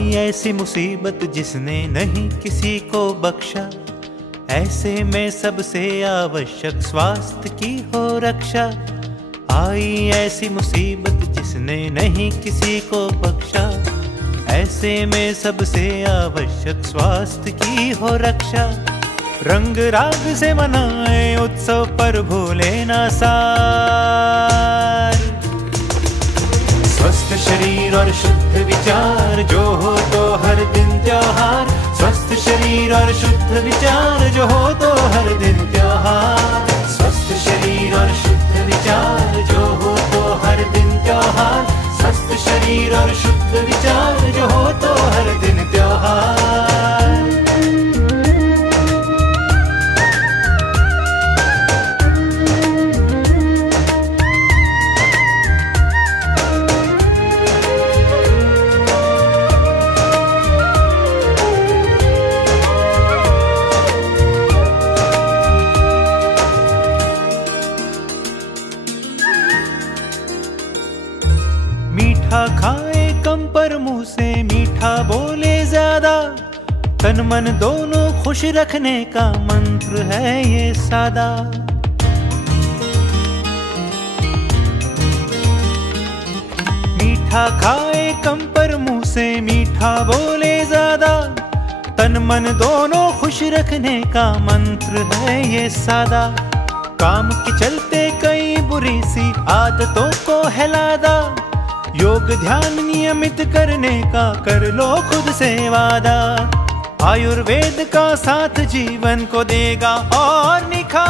आई ऐसी मुसीबत जिसने नहीं किसी को बख्शा, ऐसे में सबसे आवश्यक स्वास्थ्य की हो रक्षा। आई ऐसी मुसीबत जिसने नहीं किसी को बख्शा, ऐसे में सबसे आवश्यक स्वास्थ्य की हो रक्षा। रंग राग से मनाए उत्सव पर भूले ना सार, स्वस्थ शरीर और शुद्ध विचार जो हो तो हर दिन त्योहार। स्वस्थ शरीर और शुद्ध विचार जो हो तो हर दिन त्योहार। स्वस्थ शरीर और शुद्ध विचार जो हो तो हर दिन त्योहार। स्वस्थ शरीर और शुद्ध विचार जो हो तो हर दिन त्योहार। मीठा खाए कम पर मुंह से मीठा बोले ज्यादा, तन मन दोनों खुश रखने का मंत्र है ये सादा। मीठा खाए कम पर मुंह से मीठा बोले ज्यादा, तन मन दोनों खुश रखने का मंत्र है ये सादा। काम के चलते कई बुरी सी आदतों को हिलादा, योग ध्यान नियमित करने का कर लो खुद से वादा। आयुर्वेद का साथ जीवन को देगा और निखार।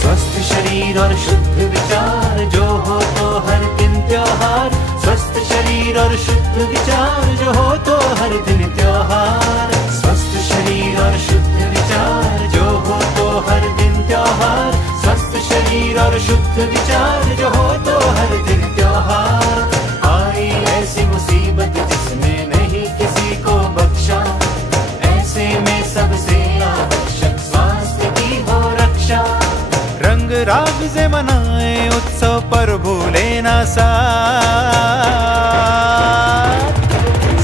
स्वस्थ शरीर और शुद्ध विचार जो हो तो हर दिन त्योहार। स्वस्थ शरीर और शुद्ध विचार जो हो तो हर दिन त्योहार। स्वस्थ शरीर और शुद्ध विचार जो हो तो हर दिन त्योहार। स्वस्थ शरीर और शुद्ध विचार जो हो तो हर दिन त्योहार। आई ऐसी मुसीबत जिसने नहीं किसी को बख्शा, ऐसे में सबसे आवश्यक स्वास्थ्य की हो रक्षा। रंग राग से मनाए उत्सव पर भूले ना सार,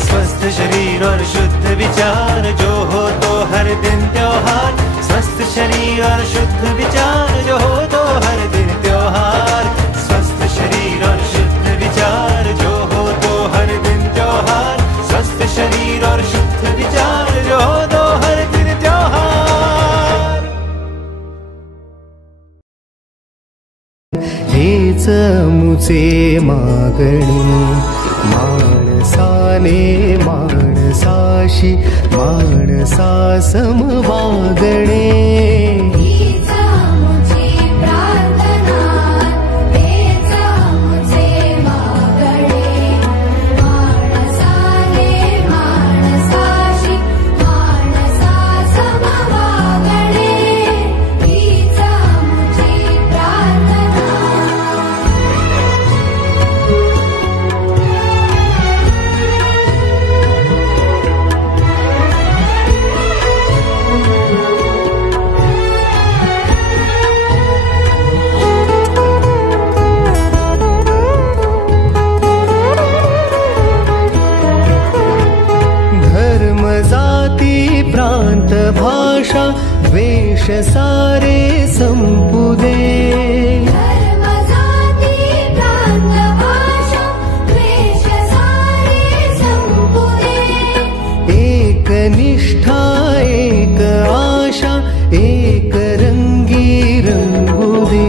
स्वस्थ शरीर और शुद्ध विचार जो हो तो हर दिन त्योहार। स्वस्थ शरीर और शुद्ध विचार जो हो तो हर दिन त्योहार। स्वस्थ शरीर और शुद्ध विचार जो हो तो हर दिन त्योहार। स्वस्थ शरीर और शुद्ध विचार जो हो तो हर दिन त्योहार। हेच मुचे मागणी माणसाने माणसाशी माणसा सम वागणे। प्रांत भाषा वेश सारे संपुदे। धर्म जाति प्रांत भाषा वेश सारे संपुदे। एक निष्ठा एक आशा एक रंगी रंगुदे।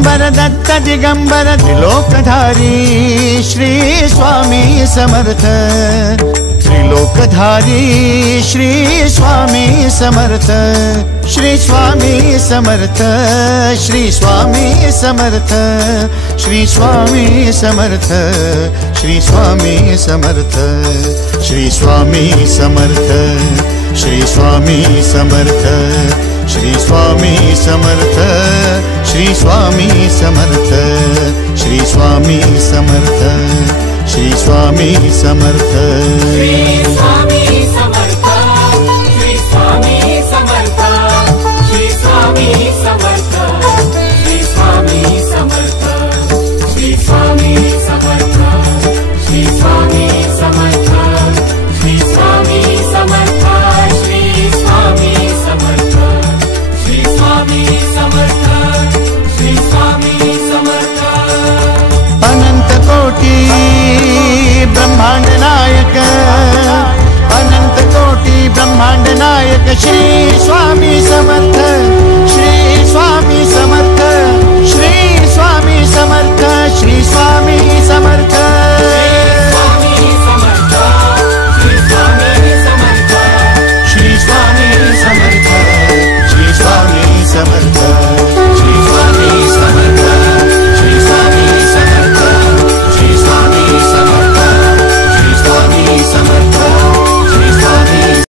अवदुंबर दत्त दिगंबर त्रिलोकधारी श्री स्वामी समर्थ त्रिलोकधारी श्री स्वामी समर्थ श्री स्वामी समर्थ श्री स्वामी समर्थ श्री स्वामी समर्थ श्री स्वामी समर्थ श्री स्वामी समर्थ श्री स्वामी समर्थ श्री स्वामी समर्थ श्री स्वामी समर्थ श्री स्वामी समर्थ श्री स्वामी समर्थ श्री स्वामी